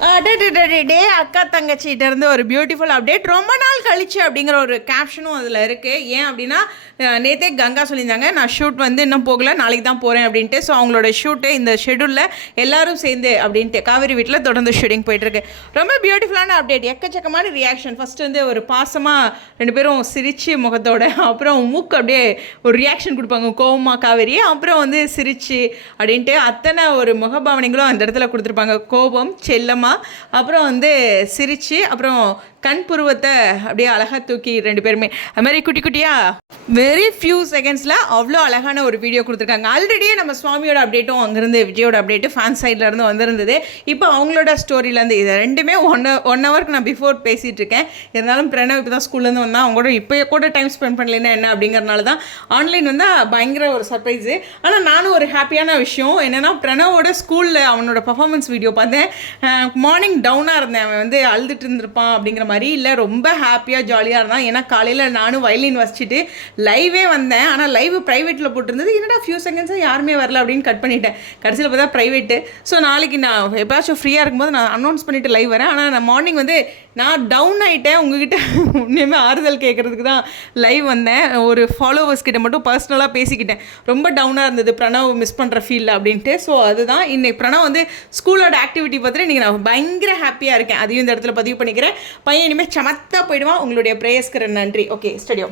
டே அக்கா தங்கச்சிகிட்ட இருந்து ஒரு பியூட்டிஃபுல் அப்டேட் ரொம்ப நாள் கழிச்சு அப்படிங்கிற ஒரு கேப்ஷனும் அதில் இருக்குது ஏன் அப்படின்னா நேத்தே கங்கா சொல்லியிருந்தாங்க நான் ஷூட் வந்து இன்னும் போகல நாளைக்கு தான் போகிறேன் அப்படின்ட்டு. ஸோ அவங்களோட ஷூட்டு இந்த ஷெடியூலில் எல்லாரும் சேர்ந்து அப்படின்ட்டு காவேரி வீட்டில் தொடர்ந்து ஷூட்டிங் போயிட்டுருக்கு. ரொம்ப பியூட்டிஃபுல்லான அப்டேட் எக்கச்சக்கமான ரியாக்ஷன் ஃபஸ்ட்டு வந்து ஒரு பாசமாக ரெண்டு பேரும் சிரிச்சு முகத்தோட அப்புறம் மூக்கு அப்படியே ஒரு ரியாக்ஷன் கொடுப்பாங்க கோவமா காவேரி அப்புறம் வந்து சிரிச்சு அப்படின்ட்டு அத்தனை ஒரு முகபாவனைகளும் அந்த இடத்துல கொடுத்துருப்பாங்க. கோபம் செல்லமா அப்புறம் வந்து சிரிச்சு அப்புறம் கண் புருவத்தை அப்படியே அழகாக தூக்கி ரெண்டு பேருமே. அது மாதிரி குட்டி குட்டியாக வெரி ஃபியூ செகண்ட்ஸில் அவ்வளோ அழகான ஒரு வீடியோ கொடுத்துருக்காங்க. ஆல்ரெடியே நம்ம சுவாமியோட அப்டேட்டும் அங்கேருந்து விஜயோட அப்டேட்டு ஃபேன் சைட்லேருந்து வந்திருந்தது. இப்போ அவங்களோட ஸ்டோரியிலேருந்து இது ரெண்டுமே ஒன் ஒன் ஹவருக்கு நான் பிஃபோர் பேசிகிட்டு இருக்கேன். இருந்தாலும் பிரணவ் இப்போ தான் ஸ்கூல்லேருந்து வந்தான். அவங்க கூட இப்போ கூட டைம் ஸ்பெண்ட் பண்ணலைன்னா என்ன அப்படிங்கிறனால தான் ஆன்லைன் வந்தால் பயங்கர ஒரு சர்ப்ரைஸு ஆனால் நானும் ஒரு ஹாப்பியான விஷயம் என்னென்னா பிரணவோட ஸ்கூலில் அவனோட பர்ஃபார்மன்ஸ் வீடியோ பார்த்தேன். மார்னிங் டவுனாக இருந்தேன். அவன் வந்து அழுதுட்டு இருந்திருப்பான் அப்படிங்கிற மாதிரி. இல்லை ரொம்ப ஹாப்பியாக ஜாலியாக இருந்தான். ஏன்னா காலையில் நானும் வயலின் வச்சுட்டு லைவே வந்தேன். ஆனால் லைவ் ப்ரைவேட்டில் போட்டிருந்தது. என்னடா ஃபியூ செகண்ட்ஸாக யாருமே வரல அப்படின்னு கட் பண்ணிட்டேன். கடைசியில் பார்த்தா ப்ரைவேட்டு ஸோ நாளைக்கு நான் எப்போயாச்சும் ஃப்ரீயாக இருக்கும்போது நான் அனௌன்ஸ் பண்ணிவிட்டு லைவ் வரேன். ஆனால் நான் மார்னிங் வந்து நான் டவுன் ஆகிட்டேன் உங்ககிட்ட உண்மையுமே ஆறுதல் கேட்குறதுக்கு தான் லைவ் வந்தேன். ஒரு ஃபாலோவர்ஸ் கிட்ட மட்டும் பர்சனலாக பேசிக்கிட்டேன். ரொம்ப டவுனாக இருந்தது. பிரணவ் மிஸ் பண்ணுற ஃபீல் அப்படின்ட்டு. ஸோ அதுதான். இன்னைக்கு பிரணவ் வந்து ஸ்கூலோட ஆக்டிவிட்டி பார்த்துட்டு இன்றைக்கி நான் பயங்கர ஹாப்பியாக இருக்கேன். அதையும் இந்த இடத்துல பதிவு பண்ணிக்கிறேன். பையன் இனிமேல் சமத்தா போயிடுவான். உங்களுடைய ப்ரேயர்ஸ்க்கு நன்றி. ஓகே ஸ்டடியோ